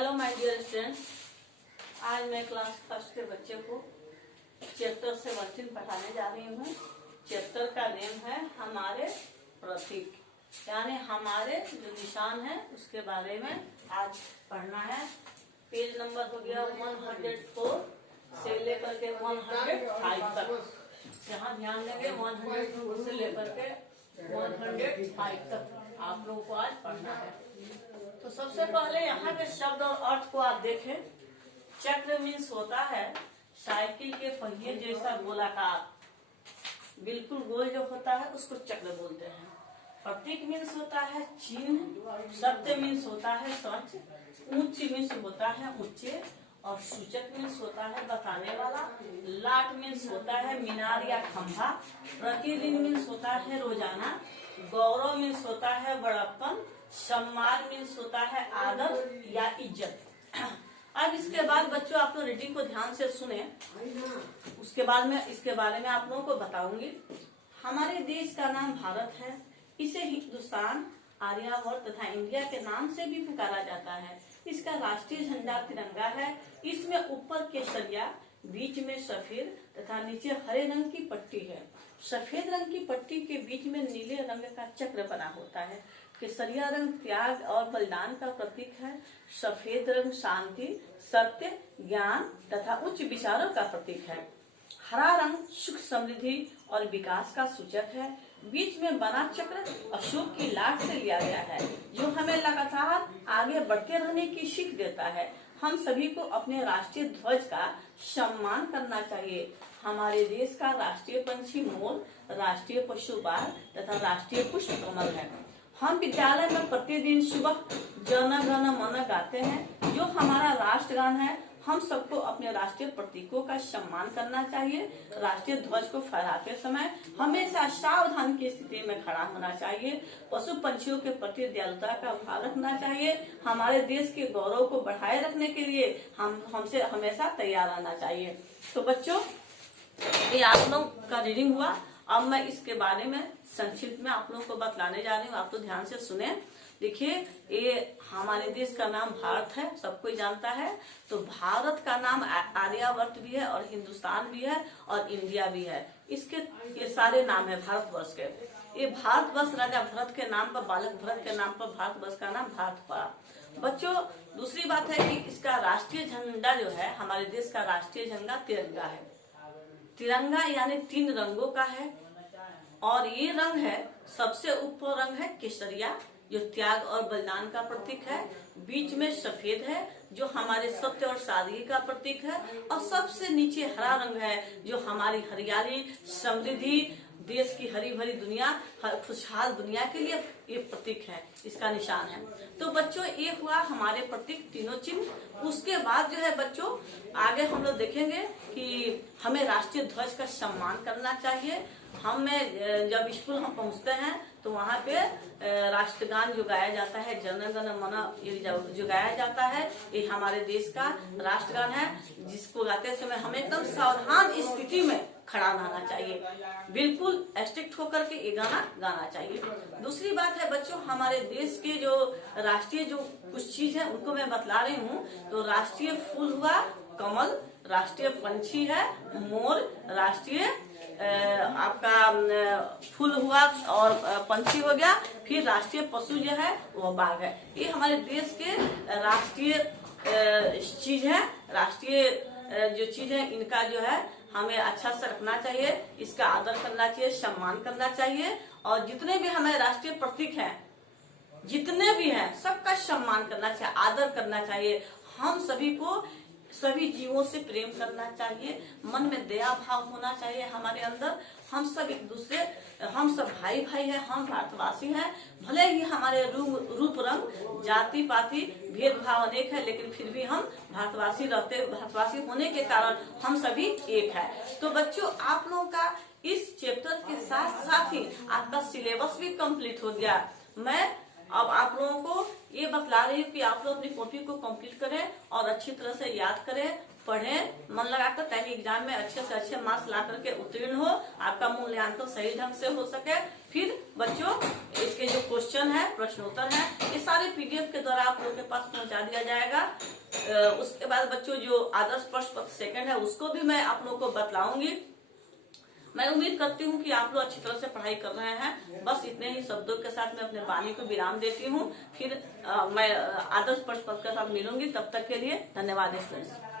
Hello my dear students, आज मैं class first के बच्चे को चैप्टर 17 पढ़ाने जा रही हूँ। चैप्टर का नेम है हमारे प्रतीक, यानी हमारे जो निशान है उसके बारे में आज पढ़ना है। पेज नंबर हो गया 104 से लेकर के 105 तक। यहाँ ध्यान देंगे 104 से लेकर के 105 तक आप लोगों को आज पढ़ना है। तो सबसे पहले यहाँ के शब्द और अर्थ को आप देखें। चक्र मीन्स होता है साइकिल के पहिए जैसा गोलाकार, बिल्कुल गोल जो होता है उसको चक्र बोलते हैं। प्रतीक मीन्स होता है चिन्ह, सत्य मीन्स होता है सच, उच्च मीन्स होता है ऊंचे, और सूचक मीन्स होता है बताने वाला, लाट मीन्स होता है मीनार या खंभा, प्रतिदिन मीन्स होता है रोजाना, गौरव मीन्स होता है बड़प्पन, सम्मान मीन्स होता है आदर या इज्जत। अब इसके बाद बच्चों आप लोग रीडिंग को ध्यान से सुने, उसके बाद में इसके बारे में आप लोगों को बताऊंगी। हमारे देश का नाम भारत है। इसे हिंदुस्तान, आर्यावर्त तथा इंडिया के नाम से भी पुकारा जाता है। इसका राष्ट्रीय झंडा तिरंगा है। इसमें ऊपर केसरिया, बीच में सफेद तथा नीचे हरे रंग की पट्टी है। सफेद रंग की पट्टी के बीच में नीले रंग का चक्र बना होता है। केसरिया रंग त्याग और बलिदान का प्रतीक है। सफेद रंग शांति, सत्य, ज्ञान तथा उच्च विचारों का प्रतीक है। हरा रंग सुख, समृद्धि और विकास का सूचक है। बीच में बना चक्र अशोक की लाट से लिया गया है, जो हमें लगातार आगे बढ़ते रहने की सीख देता है। हम सभी को अपने राष्ट्रीय ध्वज का सम्मान करना चाहिए। हमारे देश का राष्ट्रीय पंछी मोर, राष्ट्रीय पशु बाघ तथा राष्ट्रीय पुष्प कमल है। हम विद्यालय में प्रतिदिन सुबह जन गण मन गाते हैं, जो हमारा राष्ट्रगान है। हम सबको अपने राष्ट्रीय प्रतीकों का सम्मान करना चाहिए। राष्ट्रीय ध्वज को फहराते समय हमेशा सावधान की स्थिति में खड़ा होना चाहिए। पशु पंछियों के प्रति दयालुता का भाव रखना चाहिए। हमारे देश के गौरव को बढ़ाए रखने के लिए हमसे हमेशा तैयार रहना चाहिए। तो बच्चों, ये आप लोग का रीडिंग हुआ। अब मैं इसके बारे में संक्षिप्त में आप लोगों को बतलाने जा रही हूँ। आप तो ध्यान से सुने। देखिए, ये हमारे देश का नाम भारत है, सब कोई जानता है। तो भारत का नाम आर्यावर्त भी है और हिंदुस्तान भी है और इंडिया भी है। इसके ये सारे नाम है भारतवर्ष के। ये भारतवर्ष राजा भरत के नाम पर, बालक भरत के नाम पर भारतवर्ष का नाम भारत पड़ा। बच्चों, दूसरी बात है कि इसका राष्ट्रीय झंडा जो है, हमारे देश का राष्ट्रीय झंडा तिरंगा है। तिरंगा यानी 3 रंगों का है, और ये रंग है, सबसे ऊपर रंग है केसरिया, जो त्याग और बलिदान का प्रतीक है। बीच में सफेद है, जो हमारे सत्य और सादगी का प्रतीक है, और सबसे नीचे हरा रंग है, जो हमारी हरियाली, समृद्धि, देश की हरी भरी दुनिया, खुशहाल दुनिया के लिए ये प्रतीक है, इसका निशान है। तो बच्चों, ये हुआ हमारे प्रतीक तीनों चिन्ह। उसके बाद जो है बच्चों, आगे हम लोग देखेंगे कि हमें राष्ट्रीय ध्वज का सम्मान करना चाहिए। हमें जब स्कूल हम पहुंचते हैं तो वहाँ पे राष्ट्रगान जो गाया जाता है, जन गण मन जो गाया जाता है, ये हमारे देश का राष्ट्रगान है, जिसको गाते समय हमें एकदम सावधान स्थिति में खड़ा रहना चाहिए। बिल्कुल स्ट्रिक्ट होकर के ये गाना गाना चाहिए। दूसरी बात है बच्चों, हमारे देश के जो राष्ट्रीय जो कुछ चीज है उनको मैं बतला रही हूँ। तो राष्ट्रीय फूल हुआ कमल, राष्ट्रीय पंछी है मोर, राष्ट्रीय आपका फूल हुआ और पंछी हो गया। फिर राष्ट्रीय पशु जो है वो बाघ है। ये हमारे देश के राष्ट्रीय चीज है। राष्ट्रीय जो चीज है, इनका जो है हमें अच्छा से रखना चाहिए, इसका आदर करना चाहिए, सम्मान करना चाहिए। और जितने भी हमारे राष्ट्रीय प्रतीक हैं, जितने भी हैं, सबका सम्मान करना चाहिए, आदर करना चाहिए। हम सभी को सभी जीवों से प्रेम करना चाहिए, मन में दया भाव होना चाहिए हमारे अंदर। हम सब एक दूसरे, हम सब भाई भाई हैं, हम भारतवासी हैं। भले ही हमारे रूप रंग, जाति पाति, भेदभाव अनेक है, लेकिन फिर भी हम भारतवासी होने के कारण हम सभी एक है। तो बच्चों, आप लोगों का इस चैप्टर के साथ साथ ही आपका सिलेबस भी कंप्लीट हो गया। मैं अब आप लोगों को ये बतला रही हूँ कि आप लोग अपनी कॉपी को कंप्लीट करें और अच्छी तरह से याद करें, पढ़ें मन लगाकर, ताकि एग्जाम में अच्छे से अच्छे मार्क्स ला करके उत्तीर्ण हो, आपका मूल्यांकन सही ढंग से हो सके। फिर बच्चों इसके जो क्वेश्चन है, प्रश्नोत्तर है, ये सारे पीडीएफ के द्वारा आप लोग के पास पहुंचा दिया जाएगा। उसके बाद बच्चों जो आदर्श प्रश्न पत्र सेकंड है उसको भी मैं आप लोग को बतलाऊंगी। मैं उम्मीद करती हूँ कि आप लोग अच्छी तरह से पढ़ाई कर रहे हैं। बस इतने ही शब्दों के साथ मैं अपने वाणी को विराम देती हूँ। फिर मैं आदर्श प्रश्न पत्र के साथ मिलूंगी। तब तक के लिए धन्यवाद स्टूडेंट्स।